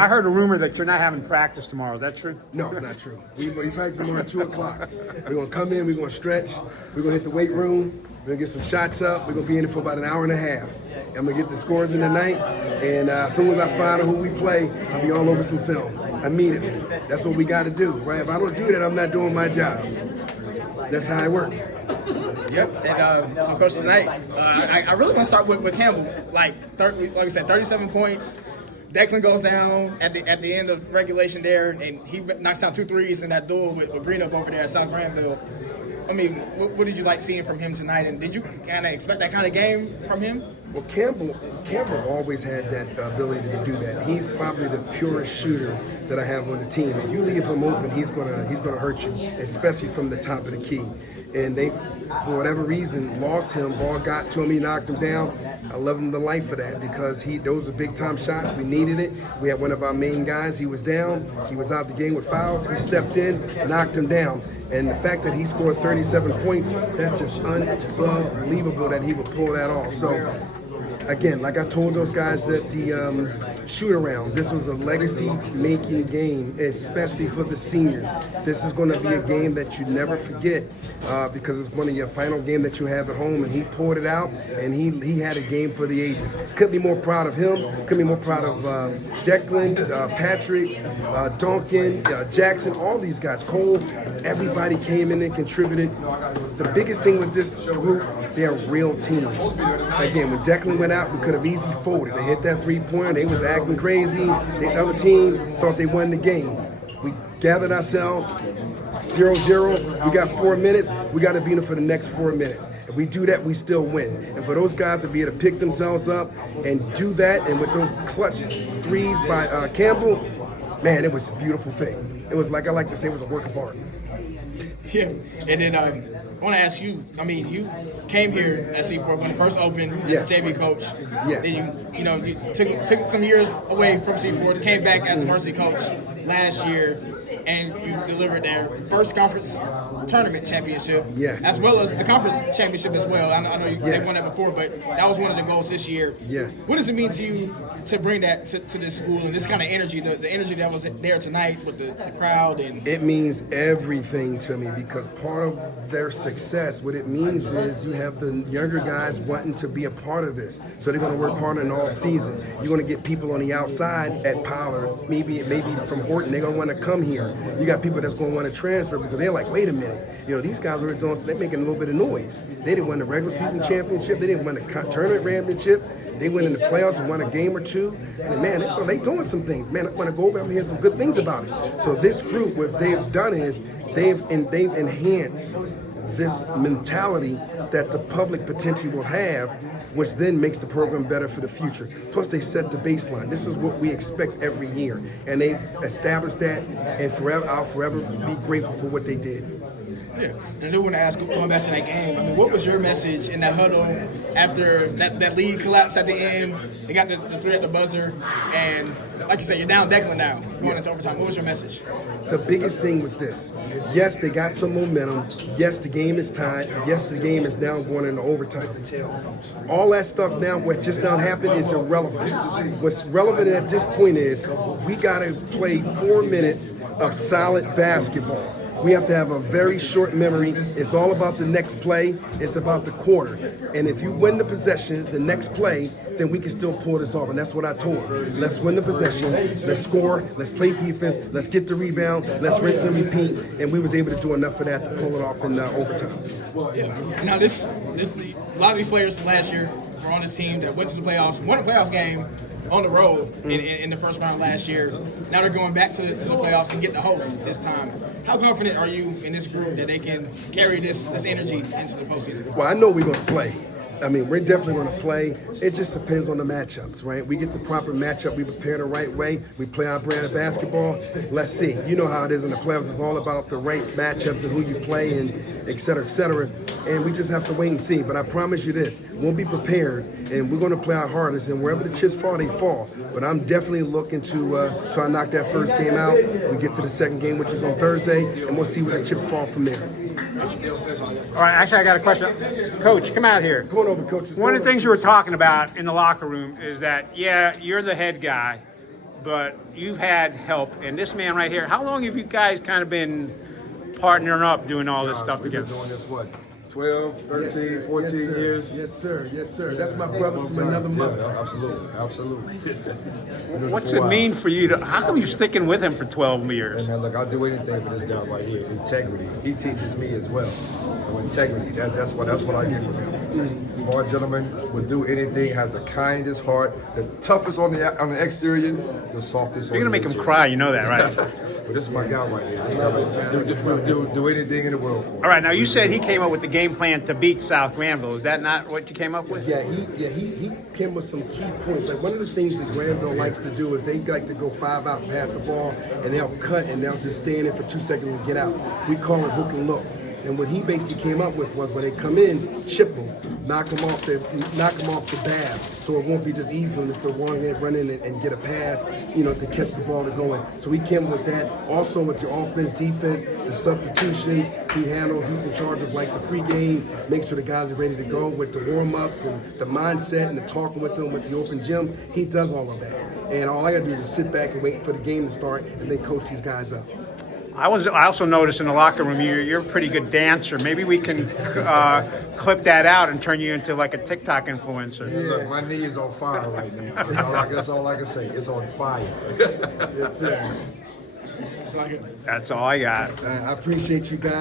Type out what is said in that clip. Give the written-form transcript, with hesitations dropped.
I heard a rumor that you're not having practice tomorrow. Is that true? No, it's not true. We practice tomorrow at 2 o'clock. We're going to come in, we're going to stretch, we're going to hit the weight room, we're going to get some shots up, we're going to be in it for about an hour and a half. I'm going to get the scores in the night, and as soon as I find out who we play, I'll be all over some film immediately. That's what we got to do, right? If I don't do that, I'm not doing my job. That's how it works. Yep, and so Coach, tonight, I really want to start with Campbell. Like we said, 37 points. Declan goes down at the end of regulation there, and he knocks down 2 threes in that duel with Greenup over there at South Granville. I mean, what did you like seeing from him tonight, and did you kind of expect that kind of game from him? Well, Campbell always had that ability to do that. He's probably the purest shooter that I have on the team. If you leave him open, he's gonna hurt you, especially from the top of the key. And they, for whatever reason, lost him. Ball got to him, he knocked him down. I love him to life for that because those are big time shots. We needed it. We had one of our main guys. He was down. He was out the game with fouls. He stepped in, knocked him down. And the fact that he scored 37 points, that's just unbelievable that he would pull that off. So, again, like I told those guys at the shoot-around, this was a legacy-making game, especially for the seniors. This is going to be a game that you never forget because it's one of your final game that you have at home, and he poured it out, and he had a game for the ages. Couldn't be more proud of him. Couldn't be more proud of Declan, Patrick, Duncan, Jackson, all these guys. Cole, everybody came in and contributed. The biggest thing with this group, they're a real team. Again, when Declan went out, we could have easily folded. They hit that three-pointer. They was acting crazy. The other team thought they won the game. We gathered ourselves, 0-0. We got 4 minutes. We got to beat them for the next 4 minutes. If we do that, we still win. And for those guys to be able to pick themselves up and do that, and with those clutch threes by Campbell, man, it was a beautiful thing. It was, like I like to say, it was a work of art. Yeah, and then I want to ask you. I mean, you came here at Seaforth when it first opened as Yes. a JV coach. Yes. Then you took some years away from Seaforth, came back as a varsity coach last year, and you delivered their first conference tournament championship. Yes. As well as the conference championship as well. I know they Yes. won that before, but that was one of the goals this year. Yes. What does it mean to you to bring that to this school and this kind of energy, the energy that was there tonight with the crowd? And It means everything to me because part of their success, what it means is you have the younger guys wanting to be a part of this. So they're going to work harder in the off season. You're going to get people on the outside at Pollard, maybe from Horton. They're going to want to come here. You got people that's going to want to transfer because they're like, wait a minute. These guys are doing, so they're making a little bit of noise. They didn't win the regular season championship. They didn't win the tournament championship. They went in the playoffs and won a game or two. And man, they doing some things. Man, I want to go over and hear some good things about it. So this group, what they've done is they've enhanced this mentality that the public potentially will have, which then makes the program better for the future. Plus, they set the baseline. This is what we expect every year. And they established that, and I'll forever be grateful for what they did. yeah, and I do want to ask, going back to that game, I mean, what was your message in that huddle after that lead collapse at the end? They got the three at the buzzer, and like you said, you're down Declan now, going into overtime. What was your message? The biggest thing was this. Yes, they got some momentum. Yes, the game is tied. Yes, the game is now going into overtime. All that stuff now, what just now happened, is irrelevant. What's relevant at this point is we got to play 4 minutes of solid basketball. We have to have a very short memory. It's all about the next play. It's about the quarter. And if you win the possession, the next play, then we can still pull this off. And that's what I told her. Let's win the possession. Let's score. Let's play defense. Let's get the rebound. Let's rinse and repeat. And we was able to do enough of that to pull it off in overtime. Yeah. Now, this a lot of these players last year were on this team that went to the playoffs, won a playoff game on the road in the first round last year. Now they're going back to the playoffs and get the host this time. How confident are you in this group that they can carry this energy into the postseason? Well, I know we're going to play. I mean, we're definitely going to play. It just depends on the matchups, right? We get the proper matchup. We prepare the right way. We play our brand of basketball. Let's see. You know how it is in the playoffs. It's all about the right matchups and who you play and et cetera, et cetera. And we just have to wait and see. But I promise you this, we'll be prepared, and we're going to play our hardest. And wherever the chips fall, they fall. But I'm definitely looking to try to knock that first game out. We get to the second game, which is on Thursday, and we'll see where the chips fall from there. All right, actually, I got a question. Coach, come out here. Going over, coaches. One of the things you were talking about in the locker room is that, yeah, you're the head guy, but you've had help. And this man right here, how long have you guys kind of been partnering up doing all this stuff We've been together? doing this, what, 12, 13, Yes, sir. 14 Yes, sir. years? Yes, sir. Yes, sir. That's my brother from another mother. Yeah, absolutely, absolutely. Been doing What's for a it while. mean for you to, how come you're sticking with him for 12 Hey years? man, look, I'll do anything for this guy right here. Integrity. He teaches me as well. So integrity. That's what I get from him. Smart gentleman, will do anything. Has the kindest heart. The toughest on the exterior. The softest. You're on gonna the make him interior. cry, you know that, right? But this is my guy right here. This guy, love this guy. do anything in the world for him. All right, now you said he came up with the game plan to beat South Granville. Is that not what you came up with? Yeah, he came with some key points. Like one of the things that Granville likes to do is they like to go 5 out and pass the ball, and they'll cut and they'll just stay in it for 2 seconds and get out. We call it hook and look. And what he basically came up with was when they come in, chip them, knock them off the bab, so it won't be just easy for Mr. Warren to run in and get a pass, to catch the ball to go in. So he came up with that. Also with your offense, defense, the substitutions, he handles. He's in charge of like the pregame, make sure the guys are ready to go with the warm-ups and the mindset and the talking with them with the open gym. He does all of that. And all I gotta do is just sit back and wait for the game to start and then coach these guys up. I also noticed in the locker room you're a pretty good dancer. Maybe we can clip that out and turn you into like a TikTok influencer. Yeah, look, my knee is on fire right now. That's all I can say. It's on fire. Yes, sir. That's all I got. I appreciate you guys.